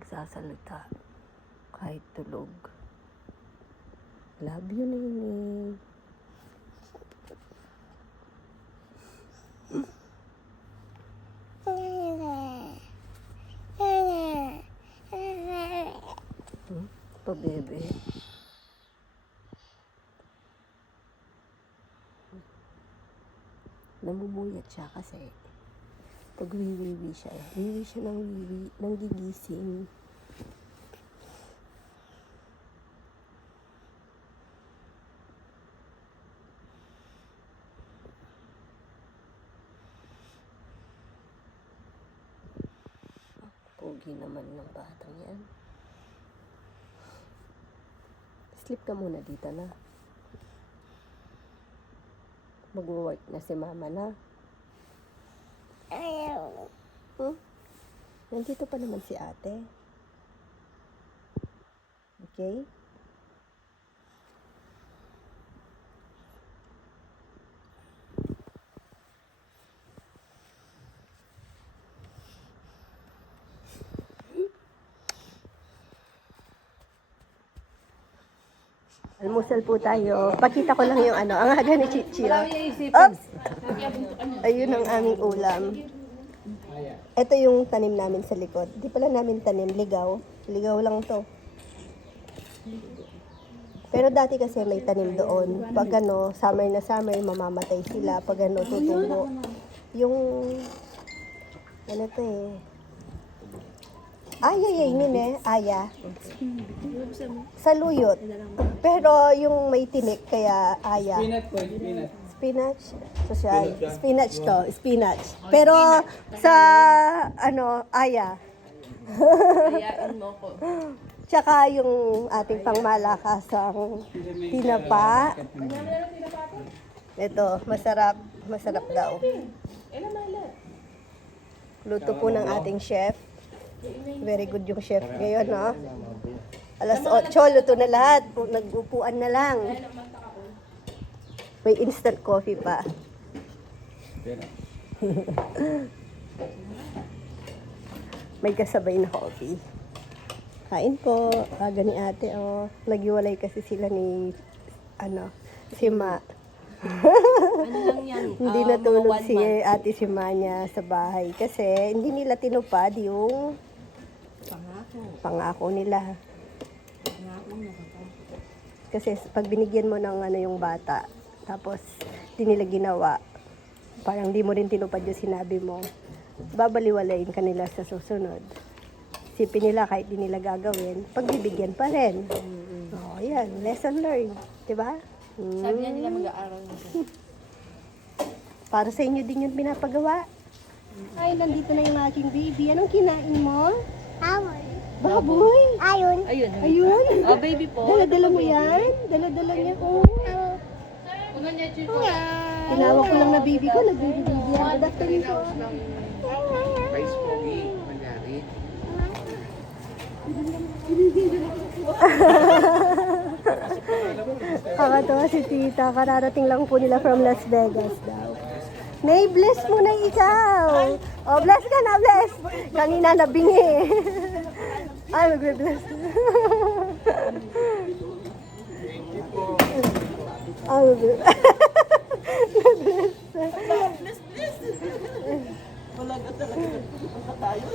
nagsasalita. Kahit tulog. Love you, Nene. Bebe. Namumuyat siya kasi pag wiwiwi siya. Wiwi siya ng wiwi, nang gigising. Pogi naman ng batang yan. Sleep ka muna dito na. Mag-work na si mama na. Ayaw. Nandito pa naman si ate. Okay? Almusal po tayo. Pakita ko lang yung ano, ang aga ni Chichira. Oops! Ayun ang aming ulam. Ito yung tanim namin sa likod. Di pala namin tanim, ligaw. Ligaw lang to. Pero dati kasi may tanim doon. Pag ano, summer na summer, mamamatay sila. Pag ano, tutubo. Yung, ano to eh. Ayay, nine, aya. Saluyot. Pero yung may tinik, kaya aya. Spinach. Social. Spinach to. Spinach. Pero sa, ano, aya. Ayain mo ko. Tsaka yung ating pangmalakasang tinapa. Ito, masarap. Masarap daw. Luto po ng ating chef. Very good yung chef ngayon, no? Alas 8, luto na lahat. Nag-upuan na lang. May instant coffee pa. May kasabay na coffee. Kain po. Aga ni ate, oh. Naghiwalay kasi sila ni, ano, si Ma. Ano lang yan? Hindi natulog si ate si Ma niya sa bahay. Kasi hindi nila tinupad yung pangako nila. Kasi pag binigyan mo ng ano yung bata, tapos di nila ginawa, parang di mo rin tinupad yung sinabi mo, babaliwalayin ka nila sa susunod. Sipin nila kahit di nila gagawin, pagbibigyan pa rin. Oh, yan, lesson learned, di ba? Sabi niya nila mag-aaral na siya. Para sa inyo din yung pinapagawa. Ay, nandito na yung aking baby. Anong kinain mo? Awal. Baboy. Ayun. Ayun. Ayun. Oh, baby po. Dala-dala mo yan? Dala-dala niya. Oh. Tinawag ko lang na baby ko. Nag-baby-baby yan. Good afternoon po. Vice Pogi, Manyari. Kakatawa si tita. Kararating lang po nila from Las Vegas daw. Nay, bless mo na ikaw. Oh, bless ka na, bless. Kanina nabingi. Ay, magbe-bless. Ay, magbe-bless. Wala ka talaga. Wala tayo.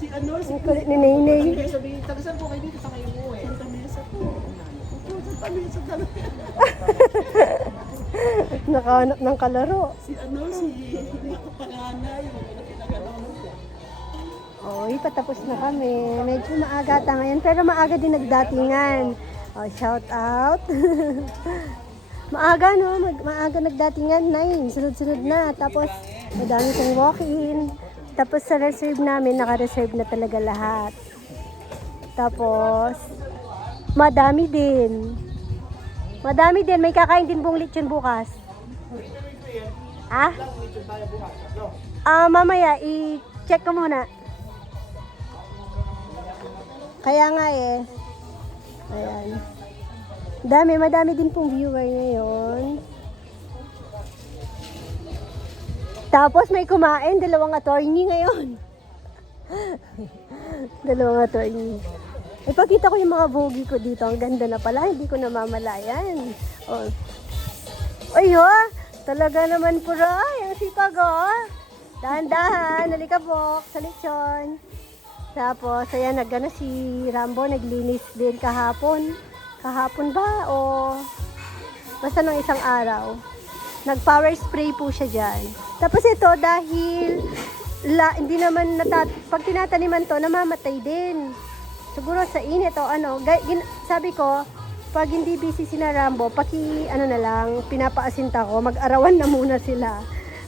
Si ano, si Ang kulit ni Nainay. sabihin, tagasan po kayo dito sa kayo mo eh. Santa Mesa po. Santa Mesa talaga. Nakahanap ng kalaro. Si ano, si panganay. Oy, patapos na kami. Medyo maaga ata ngayon, pero maaga din nagdatingan. Oh, shout out. Maaga, no? Maaga nagdatingan, 9. Sunod-sunod na. Tapos, madami kong walk-in. Tapos sa reserve namin, naka-reserve na talaga lahat. Tapos, madami din. Madami din. May kakain din pong lechon bukas. Ah? Mamaya, i-check ko muna. Kaya nga eh. Ayan. Madami din pong viewer ngayon. Tapos may kumain, dalawang attorney ngayon. Dalawang attorney. Ipakita ko yung mga bogi ko dito. Ang ganda na pala, hindi ko namamalayan. Oh. Ay, oh, talaga naman pura. Yung sipag, oh. Dahan-dahan, nalikabok sa lechon. Tapos, ayan, nagano si Rambo, naglinis din kahapon. Kahapon ba? O basta ng isang araw. Nag-power spray po siya dyan. Tapos ito, dahil hindi naman pag tinataniman to, namamatay din. Siguro sa init o ano. Sabi ko, pag hindi busy si na Rambo, ano na lang, pinapaasinta ko, mag-arawan na muna sila.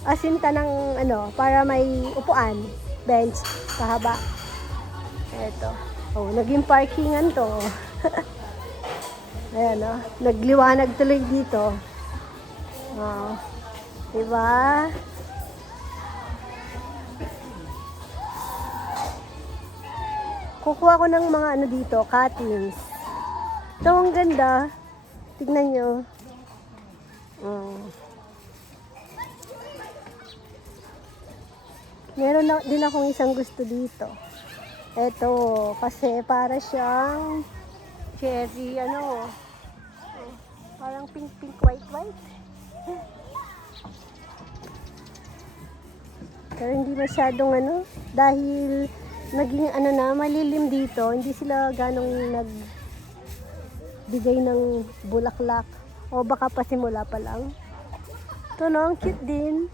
Asinta ng para may upuan, bench, kahaba. Eto. Oh, naging parkingan to. Ayan, oh. Nagliwanag tuloy dito. Oh. Diba? Kukuha ko ng mga dito, cuttings. Ito, ang ganda. Tignan nyo. Oh. Meron din akong isang gusto dito. Ito, kasi para siyang cherry, parang pink, white. Pero hindi masyadong dahil naging malilim dito, hindi sila ganong nagbigay ng bulaklak. O baka pasimula pa lang. Ito no, ang cute din.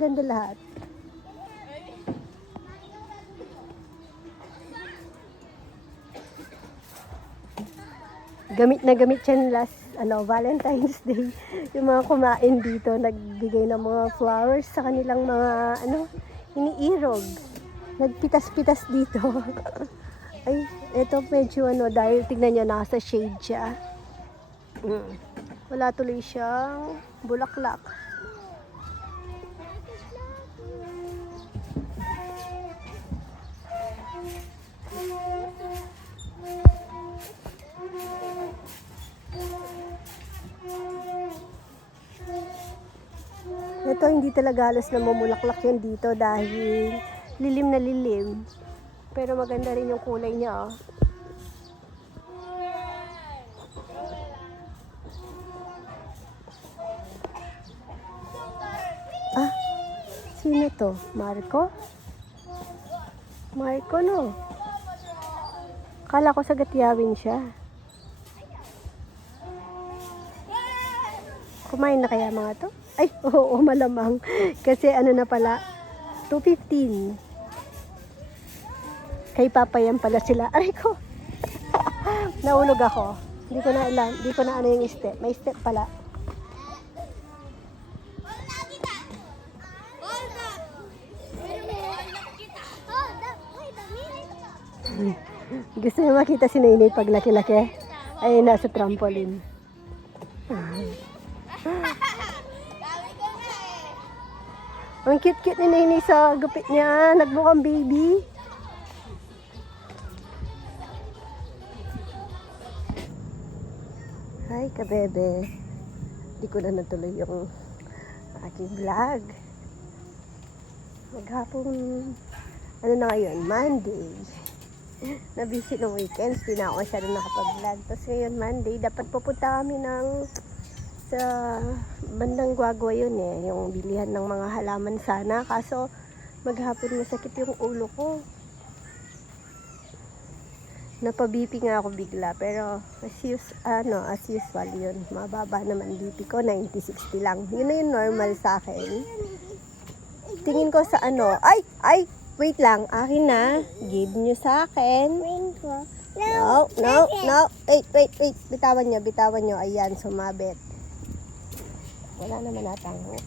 Ganda lahat. Gamit na gamit yan last Valentine's Day. Yung mga kumain dito, nagbigay ng mga flowers sa kanilang mga iniirog. Nagpitas-pitas dito. Ay, eto medyo dahil tignan nyo, nasa shade siya. Wala tuloy siyang bulaklak. Ito, hindi talaga halos namumulaklak yun dito dahil lilim na lilim. Pero maganda rin yung kulay niya, oh. Ah, sino to? Marco? Marco, no? Kala ko sa Gatiyawin siya. Kumain na kaya mga to? Ay, oo, malamang. Kasi na pala, 2:15. Kay Papa yan pala sila. Aray ko! Naulog ako. Hindi ko na yung step. May step pala. Gusto niyo makita si Nainay pag laki-laki? Ay, nasa trampoline. Ang cute-cute ni Nainay sa gupit niya. Nagmukhang baby. Hi, kabebe. Hindi ko na natuloy yung aking vlog. Maghapon, na ngayon? Monday. Na-busy ng weekends. Di na ako masyado nakapag-vlog. Tapos ngayon, Monday, dapat pupunta kami sa bandang Guagua yun yung bilihan ng mga halaman sana, kaso maghapon masakit yung ulo ko, napabipi nga ako bigla, pero as usual yun, mababa naman BP ko, 90-60 lang, yun na yung normal sa akin. Tingin ko sa ay wait lang, akin na, give nyo sa akin. No, wait, bitawan nyo, ayan, sumabit. Wala naman natang hook.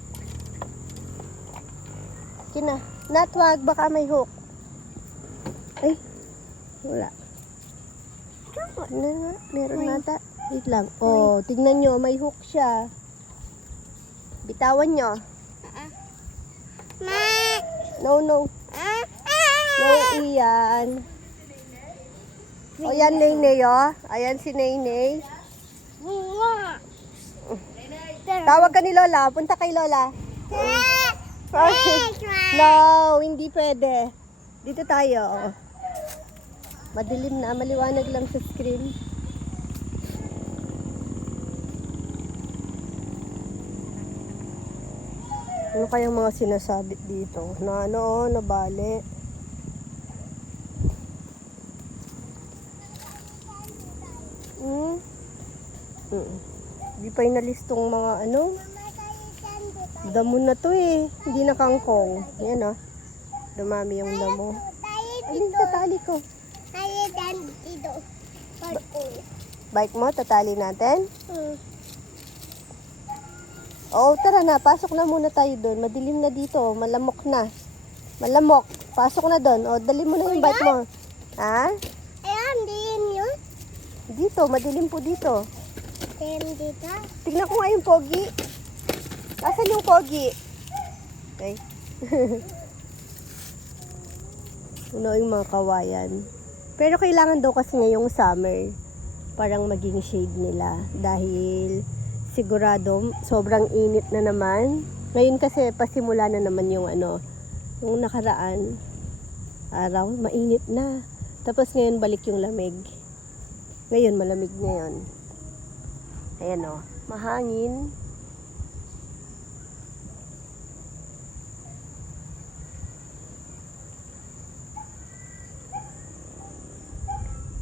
Kina, wag, baka may hook. Ay, wala. Meron nata. Wait lang. Oh, tignan nyo, may hook siya. Bitawan nyo. No. No, iyan. O, yan, Nainay, oh. Ayan si Nainay. Tawag ka ni Lola. Punta kay Lola. No, hindi pwede. Dito tayo. Madilim na. Maliwanag lang sa screen. Ano kayang mga sinasabit dito? Na ano, nabali. Hindi pa inalistong mga ano. Damo na to eh. Hindi na kangkong. Yan oh. Dumami yung damo. Ayun, tatali ko. Bike mo, tatali natin? Oo, tara na. Pasok na muna tayo doon. Madilim na dito. Malamok na. Malamok. Pasok na doon. O, dali mo na yung bike mo. Ha? Ayan, diin yun. Dito. Madilim po dito. Diin dito. Tignan ko nga yung pogi. Asan yung pogi? Okay. Ano yung mga kawayan. Pero kailangan daw kasi ngayong summer parang maging shade nila. Dahil sigurado sobrang init na naman. Ngayon kasi pasimula na naman yung ano, yung nakaraan araw, mainit na. Tapos ngayon balik yung lamig. Ngayon malamig ngayon. Ayan o, mahangin.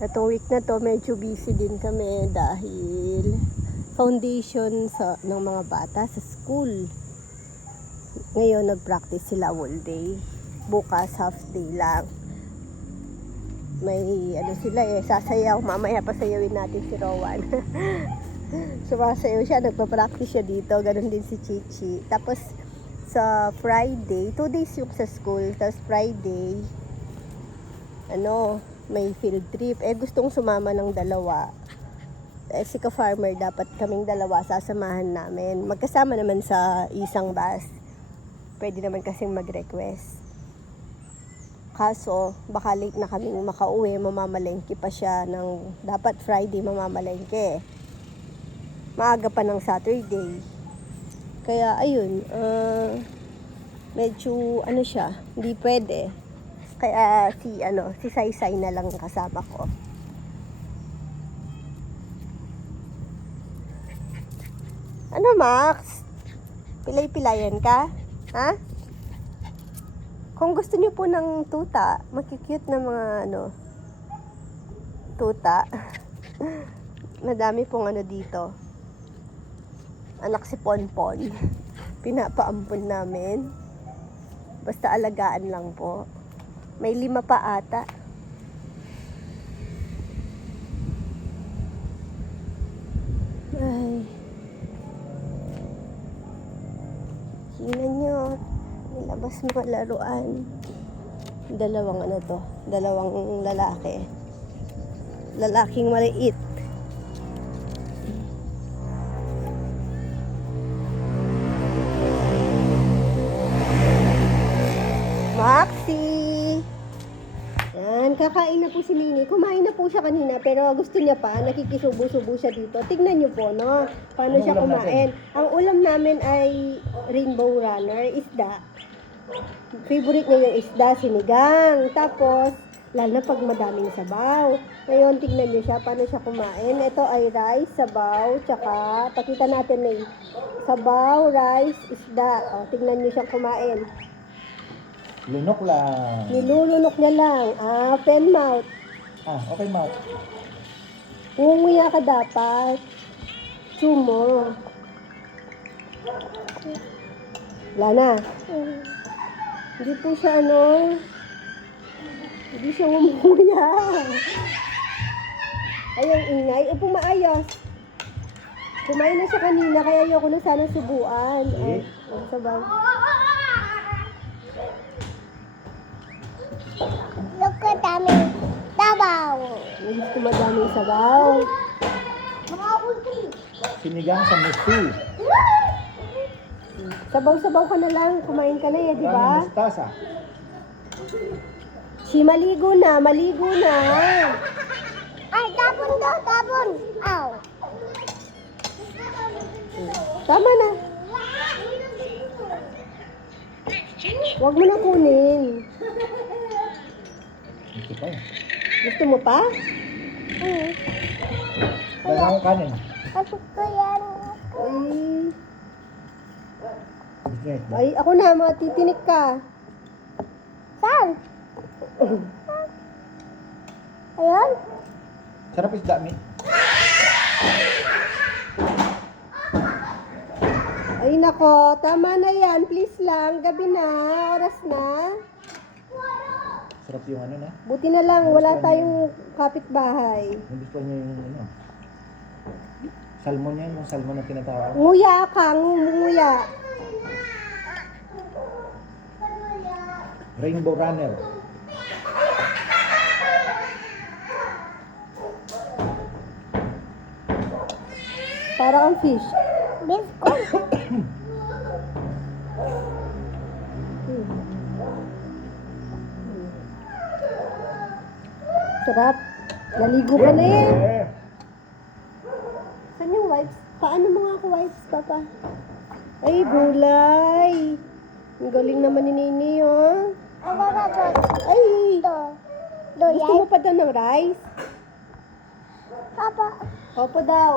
Itong week na to medyo busy din kami dahil foundation ng mga bata sa school. Ngayon nag-practice sila all day. Bukas half day lang. May ano sila eh, sasayaw. Mamaya pasayawin natin si Rowan. Sumasayaw siya, nagpa-practice siya dito. Ganon din si Chichi. Tapos sa Friday, 2 days yung sa school. Tapos Friday, may field trip. Gustong sumama ng dalawa. Si ka-farmer, dapat kaming dalawa sasamahan namin. Magkasama naman sa isang bus. Pwede naman kasing mag-request. Kaso, baka late na kaming makauwi, mamamalengke pa siya ng, dapat Friday mamamalengke. Maaga pa ng Saturday. Kaya, ayun, medyo, siya, hindi pwede. Kaya, si Saysay na lang kasama ko. Ano, Max? Pilay-pilayan ka? Ha? Kung gusto niyo po ng tuta, makikute na mga tuta. Madami pong dito. Anak si Ponpon. Pinapaampon namin. Basta alagaan lang po. May 5 pa ata. Ay. Tingnan nyo. Nilabas mga laruan. Dalawang lalaki. Lalaking maliit. Maxi! Yan, kakain na po si Nini. Kumain na po siya kanina, pero gusto niya pa, nakikisubo-subo siya dito. Tignan niyo po, no? Paano siya kumain. Ang ulam namin ay rainbow runner, isda. Favorite niya yung isda, sinigang. Tapos, lalo na pag madaming sabaw. Ngayon, tignan niyo siya, paano siya kumain. Ito ay rice, sabaw, tsaka, pakita natin na sabaw, rice, isda. O, tignan niyo siyang kumain. Lunok lang. Nilulunok niya lang. Pen mouth. Okay, mouth. Nguya ka dapat. Sumo. Wala na. Hindi po siya hindi siya nguya. Ayun, ingay. Upo maayos. Kumain na siya kanina, kaya ayoko na sana subuan. Ay, sabaw. Look at dami. Tabaw. May gusto madaming sabaw. Sinigang sa musu. Sabaw-sabaw ka na lang. Kumain ka na di ba? Mustasa. Si maligo na. Ay, tapon daw, tapon. Ow. Tama na. Huwag mo na kunin. Ito pa eh. Gusto mo pa? Dala akong kanin. Ako ko yan. Ay, ako na, matitinik ka. Saan? Ayun? Sarap isda, Mi. Ay, nako, tama na yan. Please lang, gabi na, oras na. Sarap yung ano na. Buti na lang, wala tayong kapitbahay. Nagustuhan niya yung ano. Salmon yan, yung salmon na tinatawag. Nguya ka, nguya. Rainbow Runner. Para kang fish. Biscuit. Sarap. Naligo ka na eh. Eh, Saan yung wipes? Paano mo nga ako wipes, Papa? Ay, gulay. Ang galing naman ni Nini, oh. Ako na to. Ay, Ito. gusto mo pa daw ng rice? Papa. Opo daw.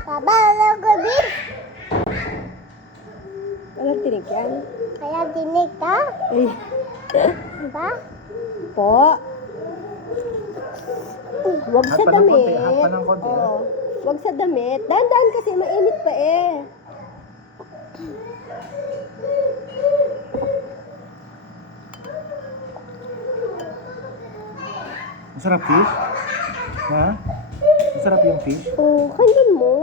Papa, alam ko din. Walang tinig yan. Kaya dinig ka. Ay, Diba? po. Huwag sa Hot pa ng damit. konti, hot pa ng konti, Oo. Huwag sa damit. Dahan-dahan kasi mainit pa eh. masarap fish. Ha? Masarap yung fish. Oh, kanyan mo.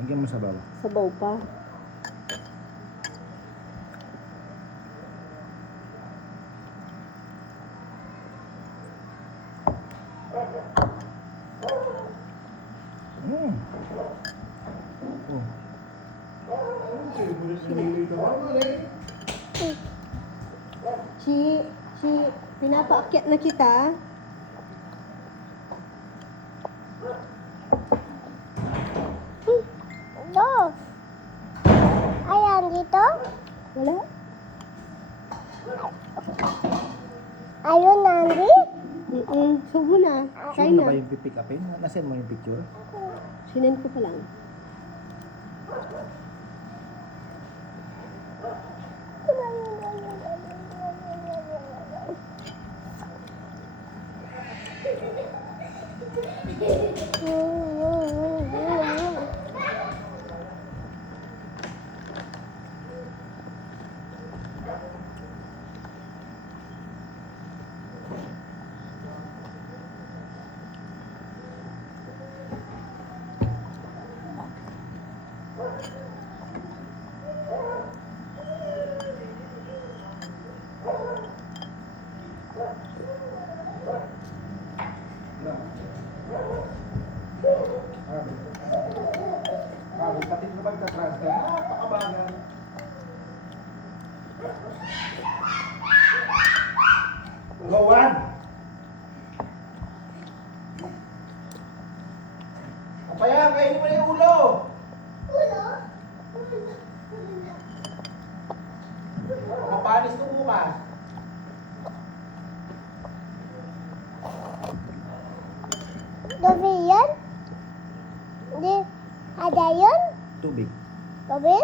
Lagyan mo sa bawah. Sabaw pa. Mm. Oh. Si, pinapaakyat na kita. Ito. Ayan, dito. Wala? Ayun, Nandi. Subo na. Kain Sino na na. ba yung pipick upin? Nasend mo yung picture? Sinend ko pa lang. Kapit na pagka-transfer. Napakabagal. Gawan! Kapayang, kainin mo na yung ulo! Mapanis to bukas. Gabi yan? Di, ada yun? Tubig. Gabi?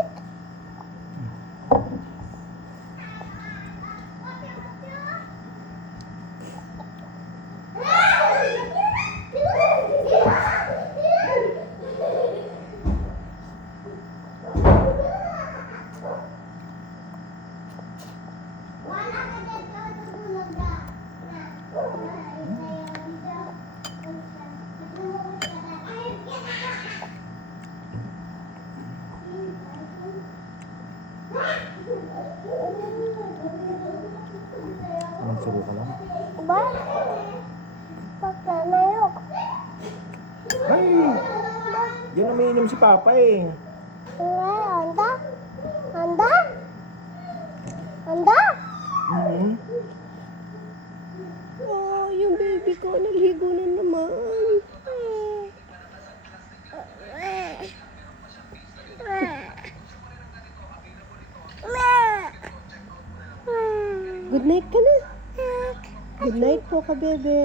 Magsuro ka lang. Ba? Pagkanayok. Ay! Yan ang umiinom si Papa eh. Anda? Anda? Anda? Mhm. Oh, yung baby ko, naligo na naman. Good night ka na. Good night po ka, bebe.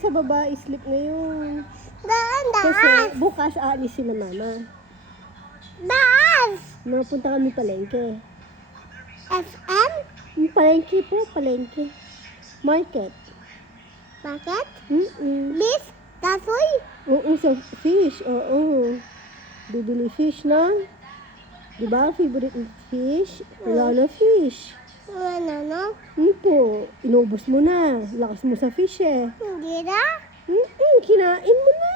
Sa baba, sleep ngayon. Kasi bukas aalisin na mama. Napunta kami palengke. FM? Palengke po, palengke. Market. Bakit? Mm-mm. Kasoy? Oo, sa fish. Oo. Bibili fish na. Diba, favorite mo fish? Wala na fish. Ano? Po, inubos mo na. Lakas mo sa fish eh. Hindi na? Kinain mo na.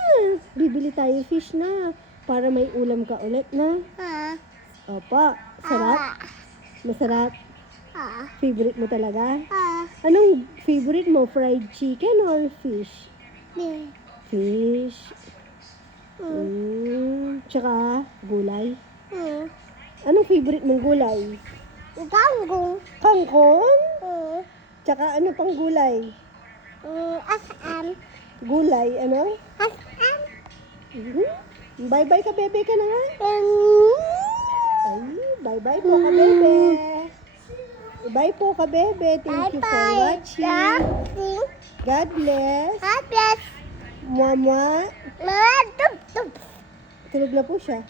Bibili tayo fish na. Para may ulam ka ulit na. Opo, sarap. Masarap. Favorite mo talaga? Anong favorite mo? Fried chicken or fish? Fish. Tsaka gulay. Anong favorite mong gulay? Ganggung. Kangkong? Tsaka ano pang gulay? SM. Gulay, ano? SM. Bye-bye ka, bebe ka na nga. Ay, bye-bye po ka, bebe. Bye po ka, bebe. Thank you for watching. God bless. Habis. Mama. Tup. Tulog na po siya.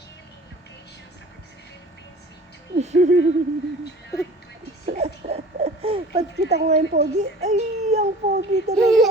Pag kita ko ngayon pogi, ay, ang pogi talaga.